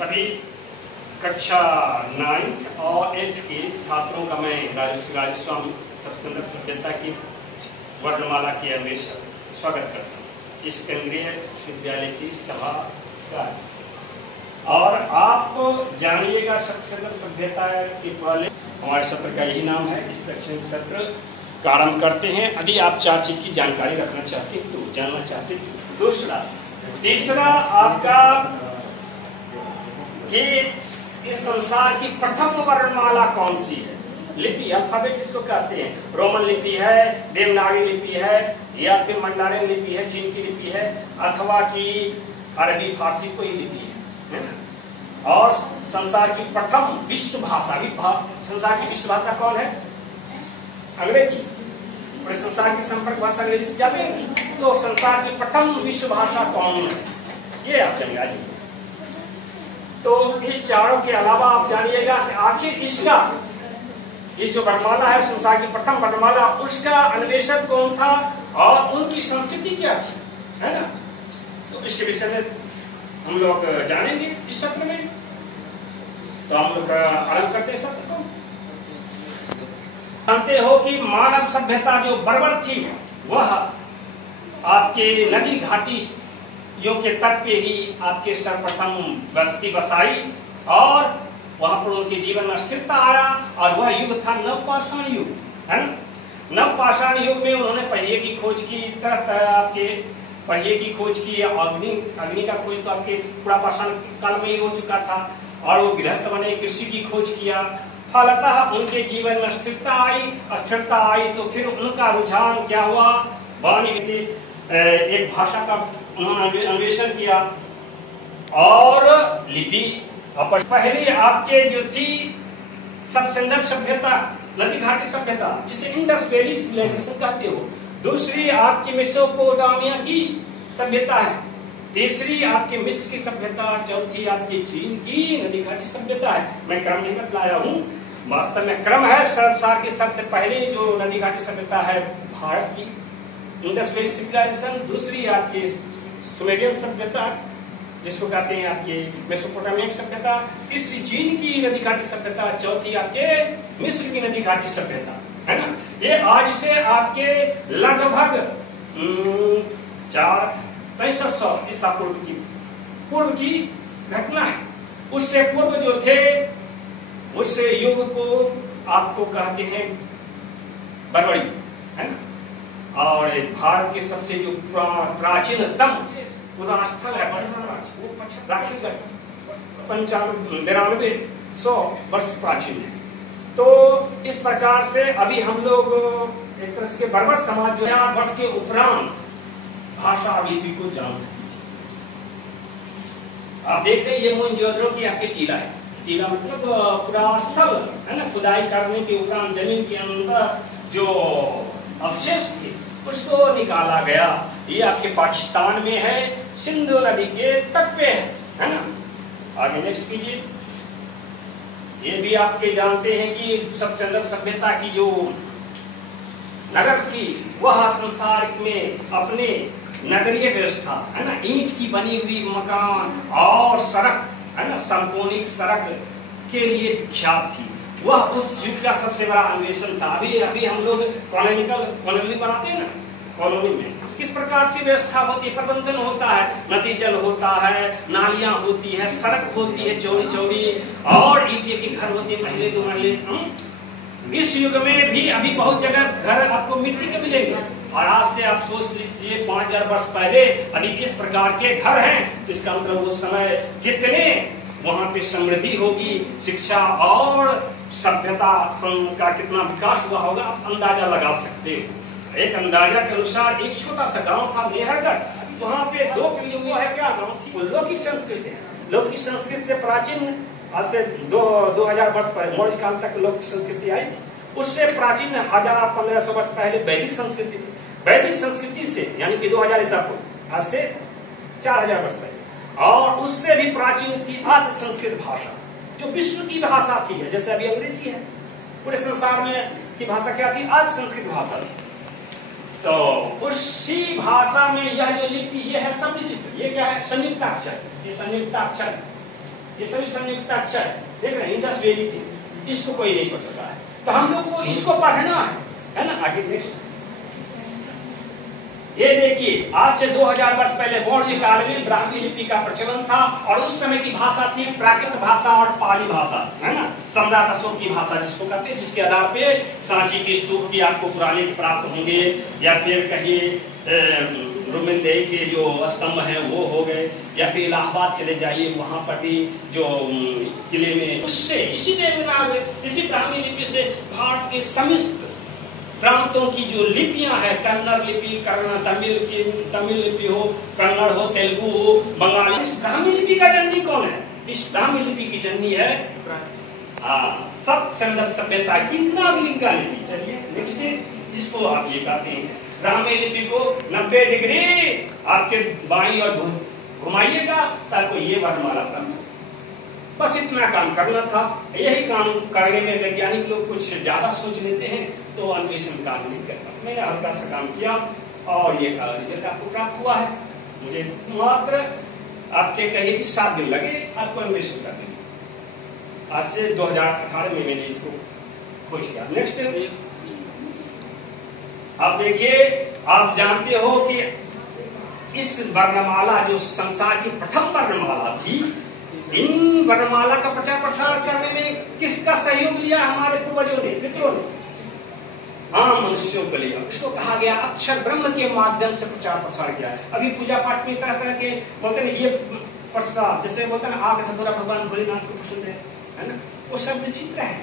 सभी कक्षा 9th और 8th के छात्रों का मैं राजू स्वामी सबसे सभ्यता की वर्णमाला की अन्वेषण स्वागत करता हूँ इस केंद्रीय विद्यालय की सभा का। और आप जानिएगा सबसे सभ्यता के पुराने हमारे सत्र का यही नाम है। इस शैक्षणिक सत्र का आरंभ करते हैं। यदि आप 4 चीज की जानकारी रखना चाहते हैं तो जानना चाहते हैं। दूसरा, तीसरा आपका कि इस संसार की प्रथम वर्णमाला कौन सी है। लिपि अल्फाबेट इसको कहते हैं। रोमन लिपि है, देवनागरी लिपि है, या फिर मंडारियन लिपि है, चीन की लिपि है, अथवा की अरबी फारसी कोई लिपि है ना। और संसार की प्रथम विश्व भाषा संसार की विश्व भाषा कौन है? अंग्रेजी। और संसार की संपर्क भाषा अंग्रेजी से जाते हैं। तो संसार की प्रथम विश्व भाषा कौन है ये आप जानिए। तो इस चारों के अलावा आप जानिएगा कि आखिर इसका इस जो वर्णमाला है संसार की प्रथम वर्णमाला उसका अन्वेषक कौन था और उनकी संस्कृति क्या थी, है ना। तो इसके विषय में हम लोग जानेंगे इस सत्र में। तो हम लोग आरंभ करते हैं सत्र को। जानते हो कि मानव सभ्यता जो बर्बर थी वह आपके नदी घाटी यों के तट पे ही आपके सर्वप्रथम बस्ती बसाई और वहां पर उनके जीवन में स्थिरता आया। और वह युग था नवपाषाण युग, है ना। नवपाषाण युग में उन्होंने पहिए की खोज की, तरह तरह आपके पहिए की खोज की। अग्नि का खोज तो आपके पूरा पाषाण काल में ही हो चुका था। और वो गृहस्थ बने, कृषि की खोज किया। फलतः उनके जीवन में स्थिरता आई तो फिर उनका रुझान क्या हुआ? वाणी एक भाषा का उन्होंने अन्वेषण किया और लिपि। पहली आपके जो थी सब सुंदर सभ्यता नदी घाटी सभ्यता जिसे इंडस वैली सिविलाइजेशन कहते हो। दूसरी आपकी मेसोपोटामिया की सभ्यता है। तीसरी आपके मिस्र की सभ्यता। चौथी आपकी चीन की नदी घाटी सभ्यता है। मैं क्रम नहीं बतलाया हूँ, वास्तव में क्रम है। संसार की सबसे पहले जो नदी घाटी सभ्यता है भारत की इंडस वैली सिविलाइजेशन। दूसरी आपकी सुमेरियन सभ्यता जिसको कहते हैं आपके मेसोपोटामियन सभ्यता। तीसरी चीन की नदी घाटी सभ्यता। चौथी आपके मिस्र की नदी घाटी सभ्यता, है ना। ये आज से आपके लगभग 4,500 ईसा पूर्व की घटना है। उससे पूर्व जो थे उस युग को आपको कहते हैं बर्बरी, है ना। और भारत के सबसे जो प्राचीनतम पुराना स्थल है वो 9500 वर्ष प्राचीन है। तो इस प्रकार से अभी हम लोग एक तरह से बर्बर समाज जो है वर्ष के उपरांत भाषा और लिपि को जान सकते हैं। आप देख रहे हैं ये मोहनजोदड़ो की आपकी टीला है। टीला मतलब पूरा स्थल है ना। खुदाई करने के उपरांत जमीन के अंदर जो अवशेष थे उसको निकाला गया। ये आपके पाकिस्तान में है, सिंधु नदी के तट पे है ना। आगे नेक्स्ट कीजिए। ये भी आपके जानते हैं कि सबसे अंदर सभ्यता की जो नगर थी वह संसार में अपने नगरीय व्यवस्था, है ना, ईंट की बनी हुई मकान और सड़क, है ना, संकोनिक सड़क के लिए विख्यात थी। वह उस युग का सबसे बड़ा अन्वेषण था। अभी हम लोग कॉलोनी बनाते हैं ना, कॉलोनी में किस प्रकार से व्यवस्था होती है, प्रबंधन होता है। नदी जल होता है, नालियां होती है, सड़क होती है चौड़ी चौड़ी और ईंटे के घर होते हैं पहले 2 मंजिले। इस युग में भी अभी बहुत जगह घर आपको मिट्टी के मिलेंगे। और आज से आप सोच लीजिए 5000 वर्ष पहले यदि इस प्रकार के घर हैं तो इसका मतलब उस समय कितने वहां पे समृद्धि होगी, शिक्षा और सभ्यता का कितना विकास हुआ होगा आप अंदाजा लगा सकते हो। एक अंदाजा के अनुसार एक छोटा सा गांव था मेहरगढ़। वहां पे 2 पीढ़ी हुआ है क्या गाँव लौकिक संस्कृति है। लौकिक संस्कृति से प्राचीन आज से 2000 वर्ष पहले मौर्य काल तक लौकिक संस्कृति आई थी। उससे प्राचीन 1500 वर्ष पहले वैदिक संस्कृति थी। वैदिक संस्कृति से यानी कि 2000 ईसा पूर्व आज से 4000 वर्ष पहले। और उससे भी प्राचीन थी आद्य संस्कृत भाषा जो विश्व की भाषा थी। जैसे अभी अंग्रेजी है, पूरे संसार में की भाषा क्या थी? आद्य संस्कृत भाषा थी। तो उसी भाषा में यह जो लिपि ये है संलिखित। ये क्या है? संयुक्ताक्षर। ये संयुक्ताक्षर ये सभी संयुक्त अक्षर है, देख रहे हैं, इंडस वैली थी, इसको कोई नहीं पढ़ सका है, तो हम लोग को इसको पढ़ना है ना। आगे नेक्स्ट, ये देखिए, आज से 2000 वर्ष पहले मौर्य काल में ब्राह्मी लिपि का प्रचलन था, और उस समय की भाषा थी प्राकृत भाषा और पाली भाषा, है ना, सम्राट अशोक की भाषा जिसको कहते हैं, जिसके आधार पे सांची के स्तूप की आपको पुराने प्राप्त होंगे, या फिर कहिए रुमिनदेही के जो स्तंभ हैं वो हो गए, या फिर इलाहाबाद चले जाइए, वहां पर भी जो किले में, उससे इसी देवनागरी, इसी ब्राह्मी लिपि से भारत के समस्त प्रांतों की जो लिपियां हैं, कन्नड़ लिपि, तमिल लिपि हो, कन्नड़ हो, तेलुगु हो, बंगाली, इस ब्राह्मी लिपि का जननी कौन है? इस ब्राह्मी लिपि की जननी है सब संदर्भ सभ्यता की नागलिंगा लिपि। चलिए नेक्स्ट, जिसको आप ये कहते हैं ब्राह्मी लिपि को 90 डिग्री आपके बाईं और घुमाइएगा ताकि ये वर्णमाला प्राप्त। बस इतना काम करना था। यही काम करने में वैज्ञानिक लोग कुछ ज्यादा सोच लेते हैं तो अन्वेषण काम नहीं करता। मैंने हल्का सा काम किया और ये रिजल्ट आपको प्राप्त हुआ है। मुझे मात्र आपके कहिए कि 7 दिन लगे आपको अन्वेषण करने में। आज से 2018 में मैंने इसको खोज किया। नेक्स्ट, आप देखिए, आप जानते हो कि इस वर्णमाला जो संसार की प्रथम वर्णमाला थी, इन वर्णमाला का प्रचार प्रसार करने में किसका सहयोग लिया? हमारे पूर्वजों ने, पितरों ने, आम मनुष्यों को लिया। उसको कहा गया अक्षर ब्रह्म के माध्यम से प्रचार प्रसार किया। अभी पूजा पाठ में तरह तरह के बोलते हैं, ये प्रसाद जैसे बोलते हैं आग धतूरा भगवान भोलेनाथ को पसंद है ना, वो शब्द चित्र है,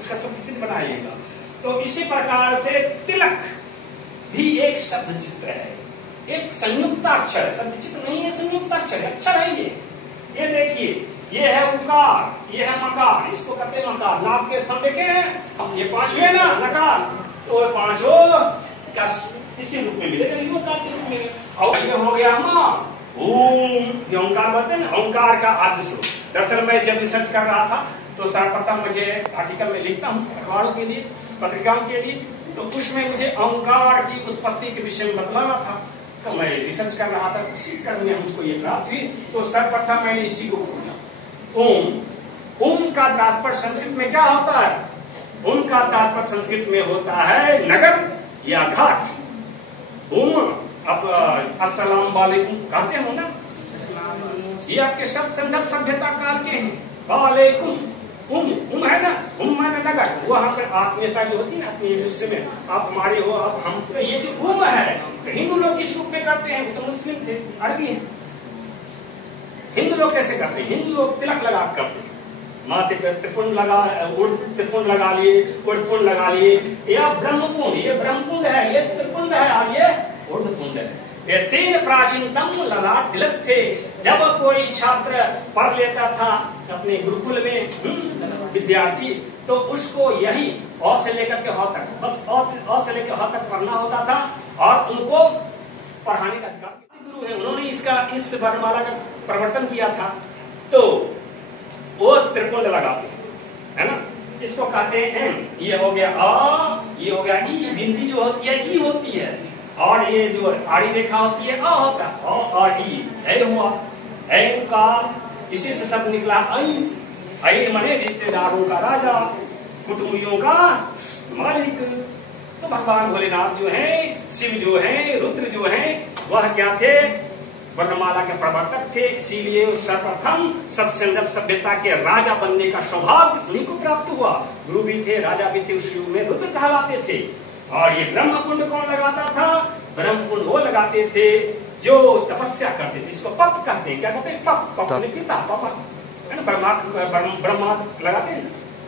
उसका शब्द चित्र बनाइएगा। तो इसी प्रकार से तिलक भी एक शब्द चित्र है, एक संयुक्ताक्षर है, शब्द चित्र नहीं है, संयुक्ताक्षर है, अक्षर है ये देखिए, ये है उकार, ये है मकार, इसको कहते हैं मकार। नाक के थम देखे हैं, ये 5 हुए ना नकार, तो 5 क्या इसी रूप में मिलेगा, युवकार के रूप में। और ये हो गया मां, ओम, ये ओंकार बोलते हैं ना, ओंकार का आद्य स्वरूप। दरअसल मैं जब रिसर्च कर रहा था तो सर्वप्रथम मुझे आर्टिकल में लिखता हूँ अखबारों के लिए, पत्रिकाओं के लिए, तो उसमें मुझे ओंकार की उत्पत्ति के विषय में बतलाना था। तो मैं रिसर्च कर रहा था, उसी क्रम में मुझको ये प्राप्त हुई। तो सर्वप्रथम मैंने इसी को खोजा, ओम। ओम का तात्पर्य संस्कृत में क्या होता है? ओम का तात्पर्य संस्कृत में होता है नगर या घाट। ओम अब अस्सलाम वालेकुम कहते हो ना, ये आपके सब संदर्भ सभ्यता काल के हैं। वालेकुम, उम है ना, उम माने नगर, वहां पर आत्मीयता जो होती है ना, अपनी दूसरे में आप हमारे हो, आप हम, तो ये जो उम है तो हिंदू लोग किस रूप में करते हैं? वो तो मुस्लिम थे, अरबी है। हिंदू लोग कैसे करते हैं? हिंदू लोग तिलक लगा करते हैं, माथे पर त्रिपुंड लगा, त्रिपुंड लगा लिए, उर्धपुंड लगा लिए, या ब्रह्मपुंड, ये ब्रह्मपुंड है, ये त्रिपुंड है और ये उर्धपुंड है। ये 3 प्राचीनतम ललाट तिलक थे। जब कोई छात्र पढ़ लेता था अपने गुरुकुल में विद्यार्थी, तो उसको यही अ से लेकर के ह तक, बस अ से लेकर ह तक पढ़ना होता था और उनको पढ़ाने का अधिकार गुरु है, उन्होंने इस वर्णमाला का प्रवर्तन किया था। तो वो त्रिपुंड लगाते है ना, इसको कहते हैं। ये हो गया अ, ये हो गया ई, बिंदी जो होती है ई होती है, और ये जो आड़ी रेखा होती है अ होता है, अ और ई, ऐ हुआ, ऐ का, इसी से सब निकला ऐ मने रिश्तेदारों का राजा, कुटुंबियों का मालिक। तो भगवान भोलेनाथ जो है, शिव जो है, रुद्र जो है, वह क्या थे? वर्णमाला के प्रवर्तक थे। इसीलिए सर्वप्रथम सब संदर्भ सभ्यता के राजा बनने का सौभाग्य उन्हीं को प्राप्त हुआ। गुरु भी थे, राजा भी थे, उस युग में रुद्र कहलाते थे। और ये ब्रह्मकुंड कौन लगाता था? ब्रह्मकुंड वो लगाते थे जो तपस्या करते थे। इसको पप कहते हैं। क्या कहते हैं? पप, पप ने पिता, पापा है ना, ब्रह्मा लगाते हैं,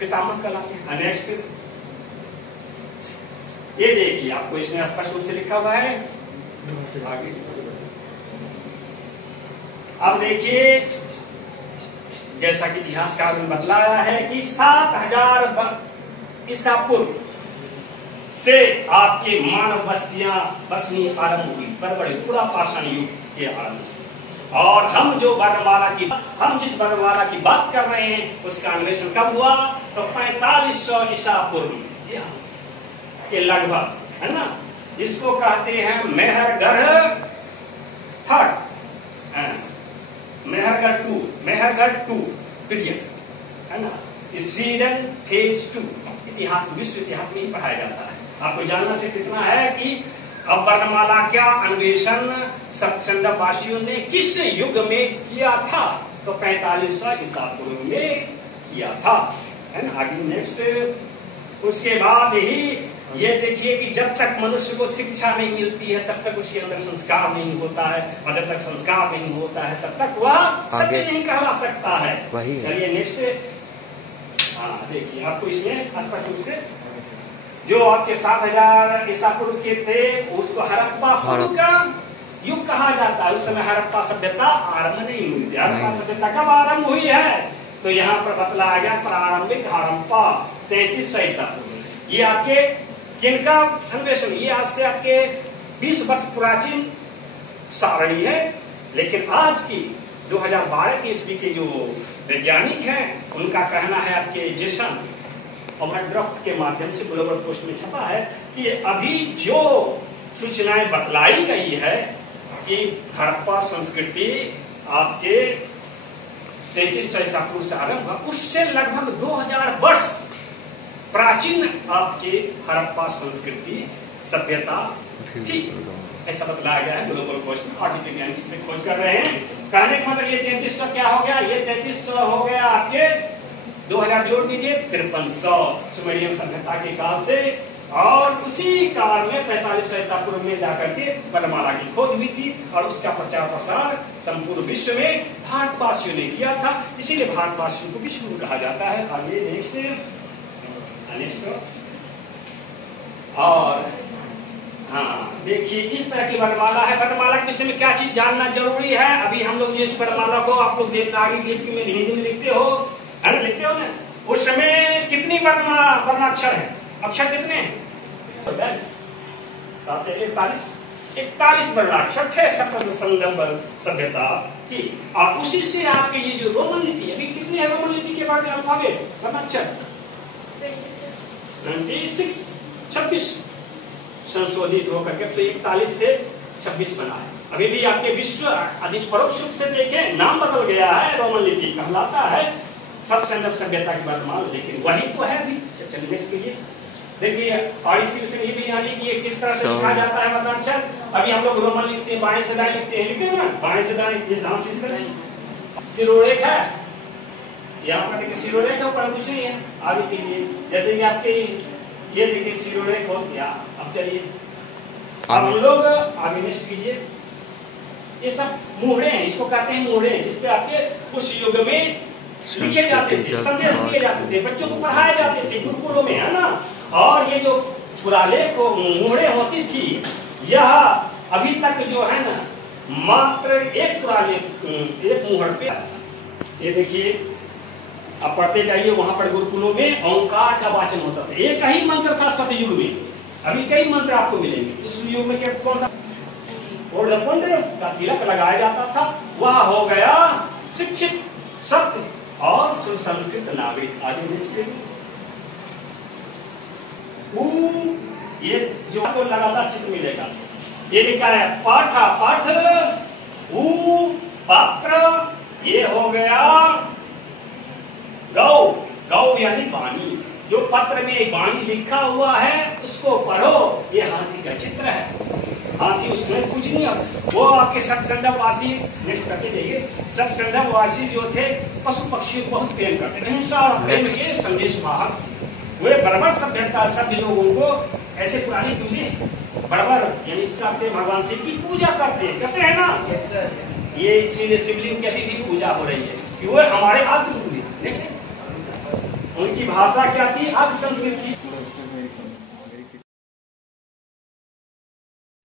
पितामह कहलाते हैं। नेक्स्ट, ये देखिए, आपको इसमें स्पष्ट रूप से लिखा हुआ है। आगे अब देखिए, जैसा कि इतिहासकार ने बतलाया है कि 7000 ईसा पूर्व से आपकी मानव बस्तियां बसनी आरंभ हुई, बड़े पूरा पाषाण युग के आरंभ से। और हम जिस वर्णमाला की बात कर रहे हैं उसका अन्वेषण कब हुआ? तो 4500 ईसा पूर्व के लगभग, है ना। इसको कहते हैं मेहरगढ़ थर्ड, मेहरगढ़ 2, पीरियड, है ना। स्वीडन फेज 2 इतिहास, विश्व इतिहास में ही पढ़ाया जाता है। आपको जानना से कितना है कि अब वर्णमाला का अन्वेषण सप्तसंदव वासियों ने किस युग में किया था, तो 4500 ईसा पूर्व में किया था, है ना। आगे नेक्स्ट, उसके बाद ही ये देखिए कि जब तक मनुष्य को शिक्षा नहीं मिलती है तब तक उसके अंदर संस्कार नहीं होता है, और जब तक संस्कार नहीं होता है तब तक वह सत्य नहीं कहला सकता है। चलिए नेक्स्ट, हाँ देखिए आपको इसमें स्पष्ट रूप से जो आपके 7000 ईसा पूर्व के थे उसको हड़प्पा पूर्व का युग कहा जाता है। उस समय हड़प्पा सभ्यता आरंभ नहीं हुई थी। हड़प्पा सभ्यता कब आरंभ हुई है, तो यहाँ पर बतलाया गया प्रारंभिक हड़प्पा 3300 ईसा पूर्व। ये आपके किनका अन्वेषण, ये आज से आपके 20 वर्ष प्राचीन सारणी है, लेकिन आज की 2012 की ईस्वी के जो वैज्ञानिक हैं उनका कहना है, आपके जेसन ओमरड्रॉफ्ट के माध्यम से ग्लोबल पोस्ट में छपा है कि अभी जो सूचनाएं बतलाई गई है कि हड़प्पा संस्कृति आपके 3300 ईसा पूर्व से आरंभ हुआ, उससे लगभग 2000 वर्ष प्राचीन आपके हड़प्पा संस्कृति सभ्यता थी, ऐसा बतलाया गया है ग्लोबल पोस्ट में। और वैज्ञानिक इसमें खोज कर रहे हैं। कहने का मतलब ये 3300 क्या हो गया, ये 3300 हो गया आपके 2000 जोड़ दीजिए 5300 सुमेरियन सभ्यता के काल से, और उसी काल में 4500 ईसा पूर्व में जाकर के वर्णमाला की खोज हुई थी, और उसका प्रचार प्रसार संपूर्ण विश्व में भारतवासियों ने किया था, इसीलिए भारतवासियों को विश्व गुरु कहा जाता है। आगे नेक्स्ट, और हाँ देखिए इस तरह की वर्णमाला है। वर्णमाला के विषय में क्या चीज जानना जरूरी है, अभी हम लोग इस वर्णमाला को आप लोग देवनागरी लिपि में हिंदी में लिखते हो, है ना, लिखते हो ना, उस समय कितनी वर्णाक्षर है, अक्षर कितने हैं, 41 वर्णाक्षर थे सप्तसंदव सभ्यता की। और उसी से आपके ये जो रोमन लिपि, अभी कितनी है रोमन लिपि के बाद अल्फाबेट वर्णाक्षर 26 संशोधित होकर के 41 से 26 बना है। अभी भी आपके विश्व अधिक परोक्ष रूप से देखें नाम बदल गया है, रोमन लिपि कहलाता है सप्तसंदव सभ्यता की वर्तमान, लेकिन वही तो है भी। चलिए नेक्स्ट कीजिए, देखिए। और इसके विषय में ये भी जानिए कि ये किस तरह से लिखा जाता है वर्णाक्षर। अभी हम लोग रोमन लिखते हैं, बाएं से दाएं लिखते हैं, लिखते हैं ना, बाएं से दाएं, शिरोरेख है यहाँ पर, देखिए शिरोरेख है, ऊपर कुछ नहीं है। आगे कीजिए, जैसे कि आपके ये देखिए शिरोरेख हो गया। अब चलिए अब हम लोग आगे नेक्स्ट कीजिए। ये सब मुहरे हैं, इसको कहते हैं मुहरे, जिसपे आपके उस युग में लिखे जाते थे, संदेश दिए जाते थे, बच्चों को पढ़ाए जाते थे गुरुकुलों में, है ना। और ये जो पुरालेख मुहरे होती थी, यह अभी तक जो है ना मात्र एक पुरालेख, एक मुहर पे। ये देखिए आप पढ़ते जाइए, वहां पर गुरुकुलों में ओंकार का वाचन होता था, एक ही मंत्र था सतयुग में, अभी कई मंत्र आपको मिलेंगे। उस युग में क्या कौन सा पुंड का तिलक लगाया जाता था, वह हो गया शिक्षित सत्य और सुसंस्कृत नागरिक। आगे नेक्स्ट, ये जो आपको लगातार चित्र मिलेगा, ये लिखा है पाठा पाठ ऊ पात्र, ये हो गया गौ, गौ यानी वाणी। जो पत्र में वाणी लिखा हुआ है उसको पढ़ो, ये हाथी का चित्र है, हाथी उसमें कुछ नहीं है। वो आपके सप्तसंदव वासी, नेक्स्ट करते जाइए, सप्तसंदव वासी जो थे पशु पक्षियों को बहुत प्रेम करते, अहिंसा और प्रेम के संदेश वाहक। वे बर्बर सभ्यता सभी लोगों को ऐसे पुरानी पीढ़ी बर्बर यानी करते, भगवान शिव की पूजा करते हैं, कैसे है ना, ये इसीलिए शिवलिंग की अभी भी पूजा हो रही है कि वो हमारे आदि गुरु हैं। उनकी भाषा क्या थी, आदि संस्कृत थी।